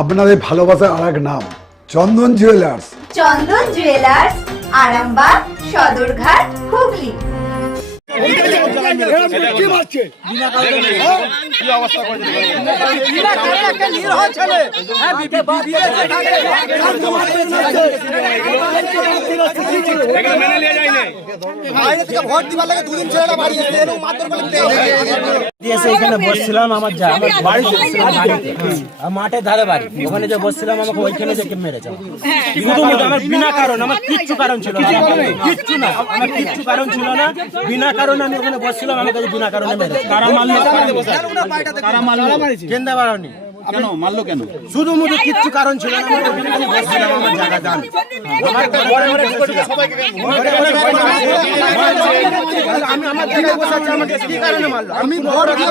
আপনাদের ভালোবাসার আর এক নাম চন্দন জুয়েলার্স। চন্দন জুয়েলার্স, আরামবাগ, সদরঘাট, হুগলি। এখানে বসছিলাম, আমার বাড়ি মাঠের ধারে বাড়ি, ওখানে যে বসছিলাম আমাকে ওইখানে যে মেরেছে শুধুমাত্র আমার বিনা কারণ, আমার কিচ্ছু কারণ ছিল না, কিচ্ছু না, আমার কিচ্ছু কারণ ছিল না, বিনা কারণে আমি ওখানে বসছিলাম, আমাকে বিনা কারণে মেরেছে। কারা মারলো? কারা মারলো? কেন্দ্র বাড়ানি কেন মারলো? কেন? শুধুমাত্র কিচ্ছু কারণ ছিল না, আমি ওখানে বসছিলাম, আমার জায়গা জান আমি আমার জায়গায় বসে আছি, আমাকে কি কারণে মারলো? আমি ভোট দিয়ে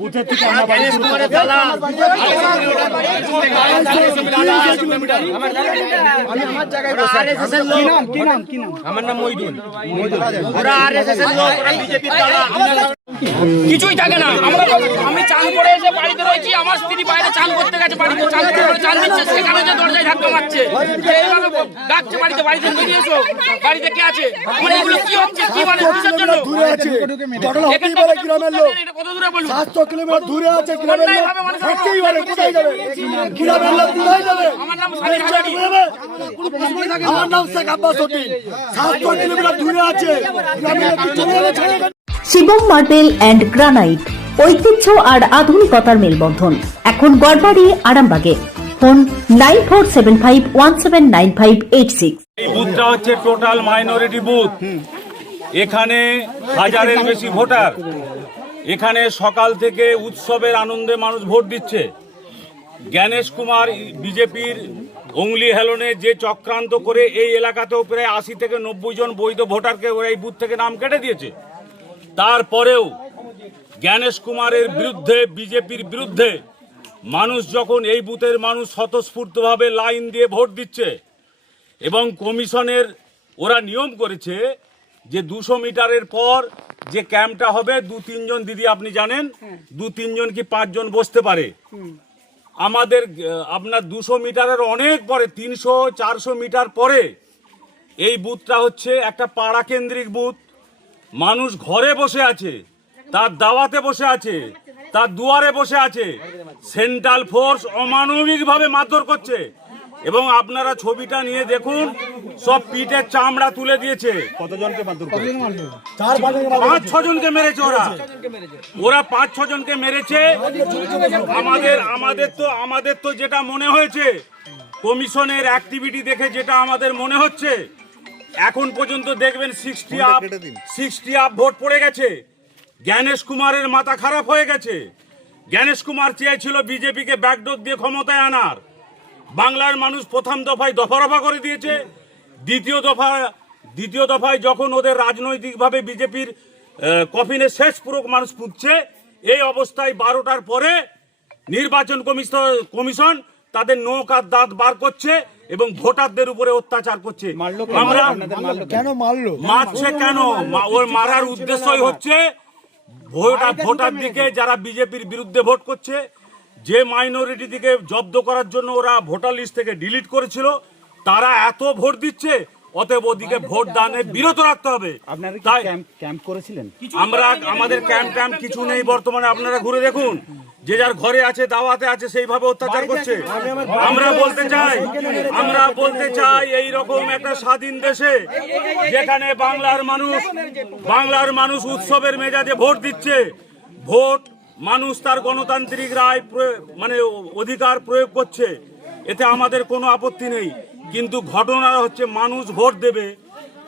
বুথের থেকে আমার জায়গায় বসে আছি। আমার নাম মইদুল। কিছুই থাকে না। আমি চান করে এসে বাড়িতে রয়েছি, আমার স্ত্রী বাইরে চান করতে গেছে, বাড়িতে চান দিচ্ছে, সেখানে যে দরজায় ধাক্কা মারছে, এইভাবে ডাকছে বাড়িতে, বাড়িতে বেরিয়ে এসো, বাড়িতে কে আছে? মানে এগুলো কি হচ্ছে? কি মানে কিসের জন্য? কত দূরে বলুন? 700 কিলোমিটার দূরে আছে গ্রামের লোক, থাকতেই পারে, কোথায় যাবে? গ্রামের লোক কোথায় যাবে? আমার নাম সানি হাজারি। আমার নাম শেখ আব্বাস উদ্দিন। 700 কিলোমিটার দূরে আছে গ্রামের লোক, চলে যাবে, ছেড়ে যাবে। শিবম মার্বেল অ্যান্ড গ্রানাইট, ঐতিহ্য আর আধুনিকতার মেলবন্ধন, এখন গড়বাড়ি, আরামবাগে। ফোন 9475179586। এই বুথটা হচ্ছে টোটাল মাইনরিটি বুথ। এখানে হাজারের বেশি ভোটার। এখানে সকাল থেকে উৎসবের আনন্দে মানুষ ভোট দিচ্ছে। জ্ঞানেশ কুমার বিজেপির অঙ্গলি হেলনে যে চক্রান্ত করে এই এলাকাতেও প্রায় 80 থেকে 90 জন বৈধ ভোটারকে ওরা এই বুথ থেকে নাম কেটে দিয়েছে। তারপরেও জ্ঞানেশ কুমারের বিরুদ্ধে, বিজেপির বিরুদ্ধে মানুষ যখন এই বুথের মানুষ স্বতঃস্ফূর্তভাবে লাইন দিয়ে ভোট দিচ্ছে এবং কমিশনের ওরা নিয়ম করেছে যে 200 মিটারের পর যে ক্যাম্পটা হবে 2-3 জন, দিদি আপনি জানেন, 2-3 জন কি 5 জন বসতে পারে। আমাদের আপনার 200 মিটারের অনেক পরে, 300-400 মিটার পরে এই বুথটা হচ্ছে একটা পাড়া কেন্দ্রিক বুথ। মানুষ ঘরে বসে আছে, তার দাওয়াতে বসে আছে, তার দুয়ারে বসে আছে, সেন্ট্রাল ফোর্স অমানবিকভাবে মারধর করছে। এবং আপনারা ছবিটা নিয়ে দেখুন, সব পিঠের চামড়া তুলে দিয়েছে। কতজনকে মারধর করেছে? 5-6 জনকে মেরেছে ওরা 5-6 জনকে মেরেছে। আমাদের তো যেটা মনে হয়েছে, কমিশনের অ্যাক্টিভিটি দেখে যেটা আমাদের মনে হচ্ছে, এখন পর্যন্ত দেখবেন 60 আপ ভোট পড়ে গেছে। জ্ঞানেশ কুমারের মাথা খারাপ হয়ে গেছে। জ্ঞানেশ কুমার চেয়েছিল বিজেপিকে ব্যাকডোর দিয়ে ক্ষমতায় আনার। বাংলার মানুষ প্রথম দফায় দফা করে দিয়েছে। দ্বিতীয় দফায় যখন ওদের রাজনৈতিকভাবে বিজেপির কফিনে শেষ পুরো মানুষ পুঁতছে, এই অবস্থায় 12টার পরে নির্বাচন কমিশন তাদের নৌকার দাঁত বার করছে এবং ভোটারদের উপরে অত্যাচার করছে। আমরা কেন মারলো? মারছে কেন? ওর মারার উদ্দেশ্যই হচ্ছে ভোটার দিকে যারা বিজেপির বিরুদ্ধে ভোট করছে, যে মাইনরিটি দিকে জব্দ করার জন্য ওরা ভোটার লিস্ট থেকে ডিলিট করেছিল, তারা এত ভোট দিচ্ছে, অতএব ওদিকে ভোট দানে বিরত রাখতে হবে। তাই ক্যাম্প করেছিলেন আমরা, আমাদের ক্যাম্প কিছু নেই বর্তমানে। আপনারা ঘুরে দেখুন, যে যার ঘরে আছে, দাওয়াতে আছে, সেইভাবে অত্যাচার করছে। আমরা বলতে চাই এই রকম একটা স্বাধীন দেশে, যেখানে বাংলার মানুষ উৎসবের মেজাজে ভোট দিচ্ছে, ভোট মানুষ তার গণতান্ত্রিক রায় মানে অধিকার প্রয়োগ করছে, এতে আমাদের কোনো আপত্তি নেই। কিন্তু ঘটনা হচ্ছে, মানুষ ভোট দেবে,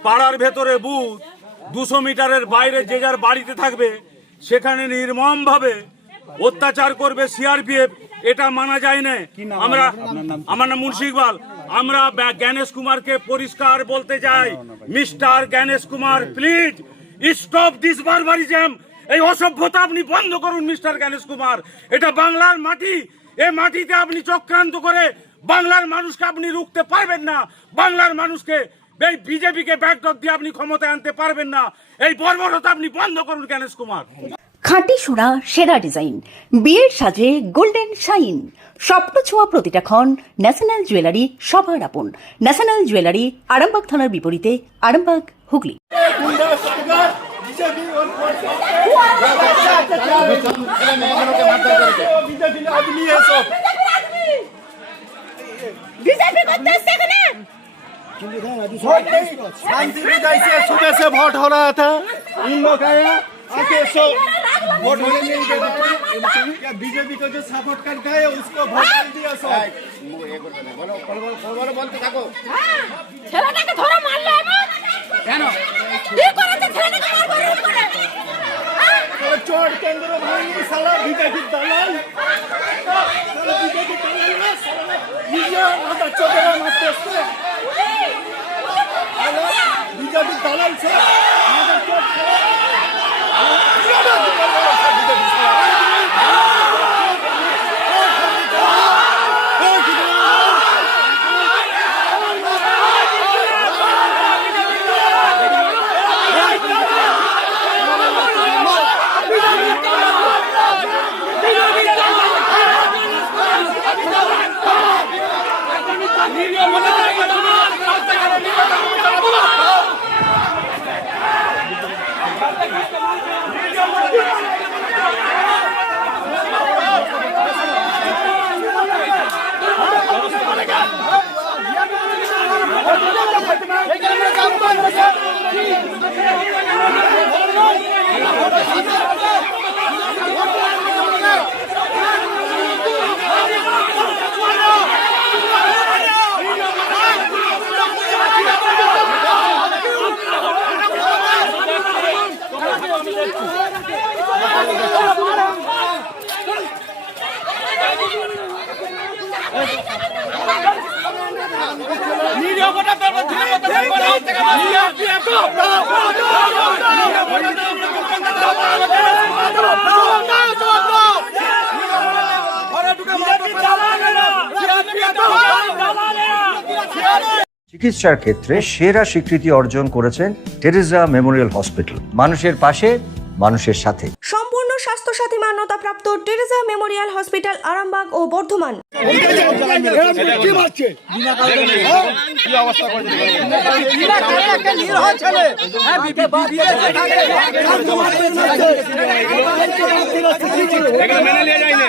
পাড়ার ভেতরে বুথ, 200 মিটারের বাইরে যে যার বাড়িতে থাকবে, সেখানে নির্মমভাবে অত্যাচার করবে সিআরপিএফ, এটা মানা যায় না। আমার নাম মুন্সি ইকবাল। আমরা জ্ঞানেশ কুমারকে পরিষ্কার বলতে চাই, mister Gyanesh Kumar, please stop this barbarism. এই অসভ্যতা আপনি বন্ধ করুন মিস্টার জ্ঞানেশ কুমার। এটা বাংলার মাটি, এই মাটিতে আপনি চক্রান্ত করে বাংলার মানুষকে আপনি রুখতে পারবেন না। বাংলার মানুষকে এই বিজেপিকে ব্যাকডোর দিয়ে আপনি ক্ষমতায় আনতে পারবেন না। এই বর্বরতা আপনি বন্ধ করুন জ্ঞানেশ কুমার। খাঁটি সোনা সেরা ডিজাইন, বিয়ের সাজে গোল্ডেন শাইন, স্বপ্ন ছোঁয়া প্রতিটা ক্ষণ। ন্যাশনাল জুয়েলারি সবার আপন। ন্যাশনাল জুয়েলারি আরামবাগ থানার বিপরীতে, আরামবাগ, হুগলি। शांति विदाई से सुबह से वोट हो रहा था, इन लोग आया आके सो वोट होने नहीं देते। क्या बीजेपी को जो सपोर्ट करता है उसको वोट डाल दिया सो। বলতে থাকো। ছেলেটাকে ধরে মারলো এমন কেন? কি করেছে ছেলেটাকে মারলো করে? चोर केंद्र भाई साला बीजेपी दलाल, साला बीजेपी दलाल ना साला ये आधा चोरा मारते हैं। बीजेपी दलाल से आधा चोर চিকিৎসার ক্ষেত্রে সেরা স্বীকৃতি অর্জন করেছেন টেরেজা মেমোরিয়াল হসপিটাল। মানুষের পাশে, মানুষের সাথে। সম্পূর্ণ স্বাস্থ্যসাথী মান্যতাপ্রাপ্ত টেরেজা মেমোরিয়াল হসপিটাল আরামবাগ ও বর্ধমান। কি মারছে? কি অবস্থা করে একটা নীল হয় ছেলে। হ্যাঁ এখানে মেনে নিয়ে যায় না।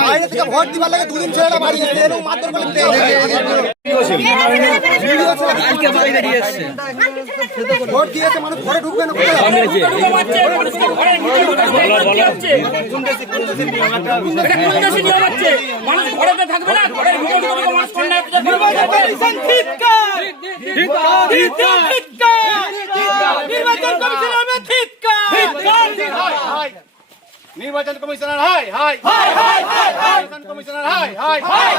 বাইরে থেকে ভোট দিবার লাগে দুদিন ছেলেটা বাড়ি গেছে এরকম মাত্র বলে ভোট দিয়েছে মানুষ ঘরে ঢুকবে না। মানুষ ঘরেতে থাকবে না, ঘরের ভিতরে মানুষ নির্বাচন কমিশনার হাই হাই হাই হাই হাই নির্বাচন কমিশনার হাই হাই হাই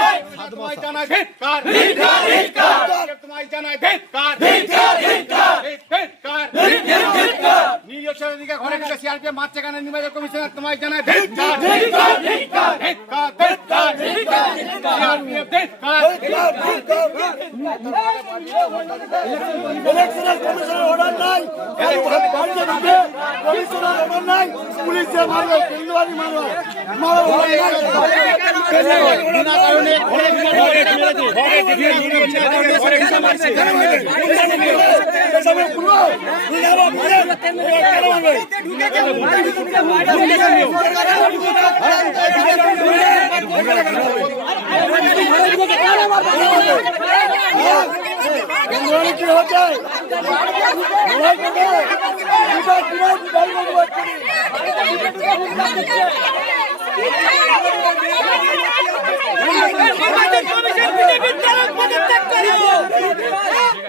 হাই তোমায় জানাই ধিক্কার ধিক্কার ধিক্কার তোমায় জানাই ধিক্কার ধিক্কার ধিক্কার ধিক্কার ধিক্কার নির্বাচন দিকে ঘরে ঢুকে সিআরপিএফ মারছে কেন? নির্বাচন কমিশনার তোমায় জানাই ধিক্কার ধিক্কার ধিক্কার ধিক্কার ধিক্কার ধিক্কার সিআরপিএফ ধিক্কার ধিক্কার ইলেকশনাল কমিশনার অর্ডার নাই, বাড়িতে ঢুকে কমিশনার অর্ডার নাই, পুলিশে মারবে, কেন্দ্রবাদী মারবে, বিনা কারণে ঘরে কি হচ্ছে?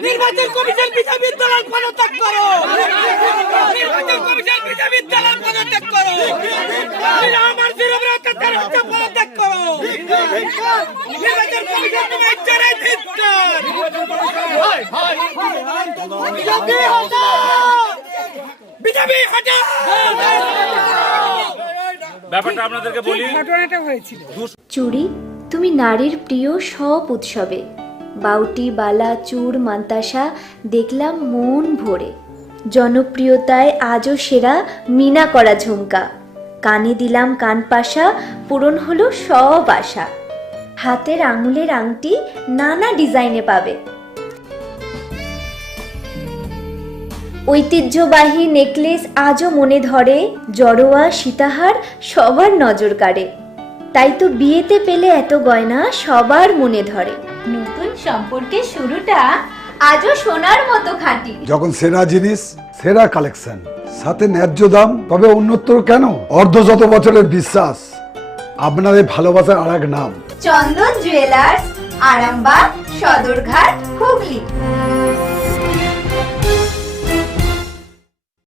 নির্বাচন কমিশন বিজেপির দলাল পদত্যাগ করো। নির্বাচন কমিশন বিজেপির দলাল পদত্যাগ করো। আমার বিরোধী অত্যাচার হচ্ছে পদত্যাগ করো। নির্বাচন কমিশন তোমায় জানাই ধিক্কার। বিজেপি হটাও, বিজেপি হটাও। ব্যাপারটা আপনাদেরকে বলি, ঘটনাটা হয়েছিল। চুড়ি তুমি নারীর প্রিয় সব উৎসবে, বাউটি, বালা, চূড়, মান্তাসা দেখলাম মন ভরে। জনপ্রিয়তায় আজও সেরা মিনা করা ঝুমকা। কানে দিলাম কান পাশা, পূরণ হলো সব আশা। হাতের আঙুলের আংটি নানা ডিজাইনে পাবে। ঐতিহ্যবাহী নেকলেস আজও মনে ধরে, জড়োয়া সীতাহার সবার নজর কাড়ে। তাই তো বিয়েতে পেলে এত গয়না সবার মনে ধরে। নতুন সম্পর্কের শুরুটা আজও সোনার মতো খাঁটি। যখন সেরা জিনিস, সেরা কালেকশন, সাথে ন্যায্য দাম, তবে অন্যত্র কেন? অর্ধশত বছরের বিশ্বাস, আপনাদের ভালোবাসার আর এক নাম চন্দন জুয়েলার্স, আরামবাগ, সদরঘাট, হুগলি।